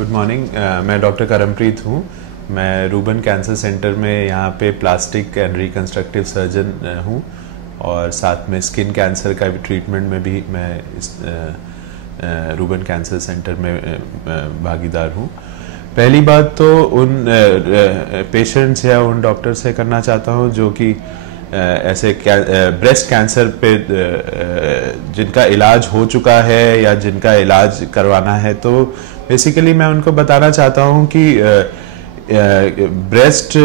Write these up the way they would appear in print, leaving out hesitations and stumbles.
Good morning. मैं doctor करमप्रीत हूँ। मैं रूबन कैंसर सेंटर में यहाँ पे प्लास्टिक एंड रिकन्स्ट्रक्टिव सर्जन हूँ और साथ में स्किन कैंसर का भी ट्रीटमेंट में भी मैं इस रूबन कैंसर सेंटर में भागीदार हूँ। पहली बात तो उन पेशेंट्स या उन डॉक्टर से करना चाहता हूँ जो कि ऐसे ब्रेस्ट कैंसर पे जिनका इलाज हो चुका है या जिनका इलाज करवाना है, तो बेसिकली मैं उनको बताना चाहता हूँ कि ब्रेस्ट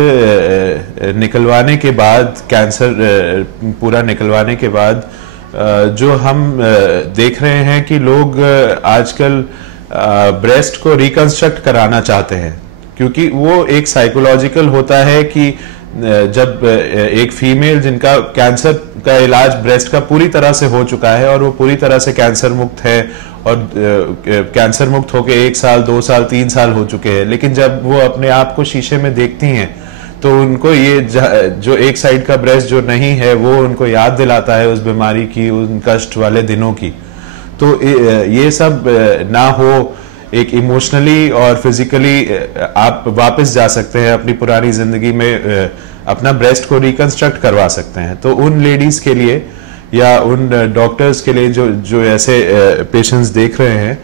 निकलवाने के बाद, कैंसर पूरा निकलवाने के बाद जो हम देख रहे हैं कि लोग आजकल ब्रेस्ट को रिकंस्ट्रक्ट कराना चाहते हैं, क्योंकि वो एक साइकोलॉजिकल होता है कि जब एक फीमेल जिनका कैंसर का इलाज ब्रेस्ट का पूरी तरह से हो चुका है और वो पूरी तरह से कैंसर मुक्त है और कैंसर मुक्त होके 1 साल 2 साल 3 साल हो चुके हैं, लेकिन जब वो अपने आप को शीशे में देखती हैं तो उनको ये जो एक साइड का ब्रेस्ट जो नहीं है वो उनको याद दिलाता है उस बीमारी की, उन कष्ट वाले दिनों की। तो ये सब ना हो, एक इमोशनली और फिजिकली आप वापस जा सकते हैं अपनी पुरानी जिंदगी में, अपना ब्रेस्ट को रिकंस्ट्रक्ट करवा सकते हैं। तो उन लेडीज के लिए या उन डॉक्टर्स के लिए जो ऐसे पेशेंट्स देख रहे हैं,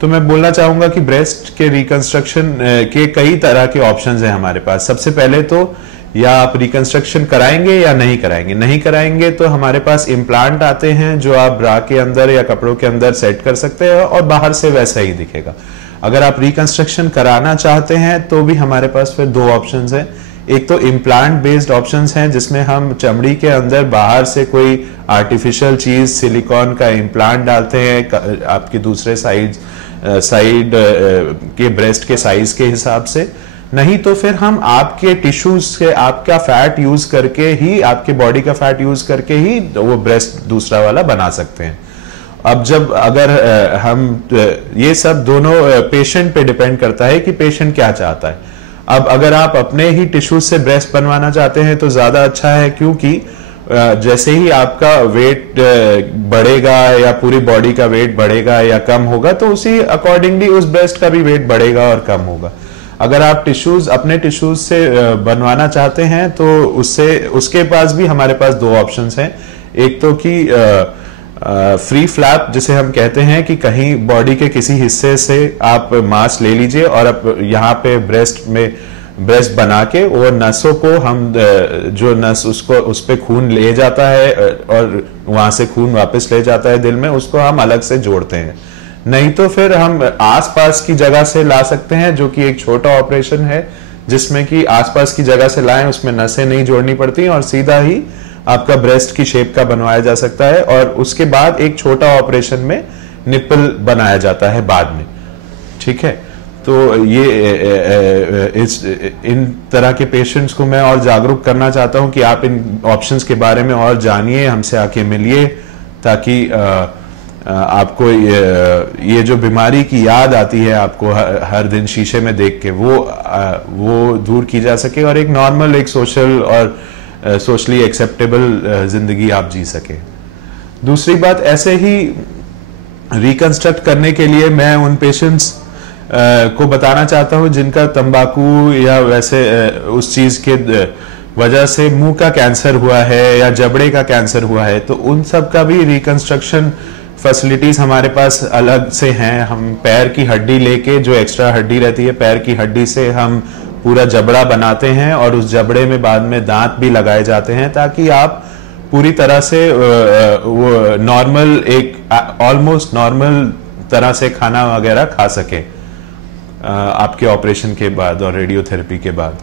तो मैं बोलना चाहूंगा कि ब्रेस्ट के रिकंस्ट्रक्शन के कई तरह के ऑप्शंस हैं हमारे पास। सबसे पहले तो या आप रिकंस्ट्रक्शन कराएंगे या नहीं कराएंगे। नहीं कराएंगे तो हमारे पास इम्प्लांट आते हैं जो आप ब्रा के अंदर या कपड़ों के अंदर सेट कर सकते हैं और बाहर से वैसा ही दिखेगा। अगर आप रिकंस्ट्रक्शन कराना चाहते हैं तो भी हमारे पास फिर 2 ऑप्शंस हैं। एक तो इम्प्लांट बेस्ड ऑप्शंस हैं जिसमें हम चमड़ी के अंदर बाहर से कोई आर्टिफिशियल चीज, सिलिकॉन का इम्प्लांट डालते हैं आपके दूसरे साइड के ब्रेस्ट के साइज के हिसाब से। नहीं तो फिर हम आपके टिश्यूज से आपका फैट यूज करके ही, आपके बॉडी का फैट यूज करके ही वो ब्रेस्ट दूसरा वाला बना सकते हैं। अब अगर हम ये सब दोनों पेशेंट पे डिपेंड करता है कि पेशेंट क्या चाहता है। अब अगर आप अपने ही टिश्यूज से ब्रेस्ट बनवाना चाहते हैं तो ज्यादा अच्छा है, क्योंकि जैसे ही आपका वेट बढ़ेगा या पूरी बॉडी का वेट बढ़ेगा या कम होगा तो उसी अकॉर्डिंगली उस ब्रेस्ट का भी वेट बढ़ेगा और कम होगा। अगर आप अपने टिश्यूज से बनवाना चाहते हैं तो उसके पास भी हमारे पास 2 ऑप्शंस हैं। एक तो कि फ्री फ्लैप जिसे हम कहते हैं कि कहीं बॉडी के किसी हिस्से से आप मांस ले लीजिए और आप यहाँ पे ब्रेस्ट बना के वो नसों को हम जो नस उस पे खून ले जाता है और वहां से खून वापस ले जाता है दिल में, उसको हम अलग से जोड़ते हैं। नहीं तो फिर हम आसपास की जगह से ला सकते हैं, जो कि एक छोटा ऑपरेशन है जिसमें कि आसपास की जगह से लाएं, उसमें नसें नहीं जोड़नी पड़ती और सीधा ही आपका ब्रेस्ट की शेप का बनवाया जा सकता है। और उसके बाद एक छोटा ऑपरेशन में निप्पल बनाया जाता है बाद में। ठीक है, तो ये इन तरह के पेशेंट्स को मैं और जागरूक करना चाहता हूं कि आप इन ऑप्शंस के बारे में और जानिए, हमसे आके मिलिए, ताकि आपको ये जो बीमारी की याद आती है आपको हर दिन शीशे में देख के, वो दूर की जा सके और एक नॉर्मल, एक सोशल और सोशली एक्सेप्टेबल जिंदगी आप जी सके। दूसरी बात, ऐसे ही रिकंस्ट्रक्ट करने के लिए मैं उन पेशेंट्स को बताना चाहता हूं जिनका तंबाकू या वैसे उस चीज के वजह से मुंह का कैंसर हुआ है या जबड़े का कैंसर हुआ है, तो उन सब का भी रिकंस्ट्रक्शन फैसिलिटीज हमारे पास अलग से हैं। हम पैर की हड्डी लेके, जो एक्स्ट्रा हड्डी रहती है पैर की हड्डी से, हम पूरा जबड़ा बनाते हैं और उस जबड़े में बाद में दांत भी लगाए जाते हैं, ताकि आप पूरी तरह से वो नॉर्मल, एक ऑलमोस्ट नॉर्मल तरह से खाना वगैरह खा सके आपके ऑपरेशन के बाद और रेडियोथेरेपी के बाद।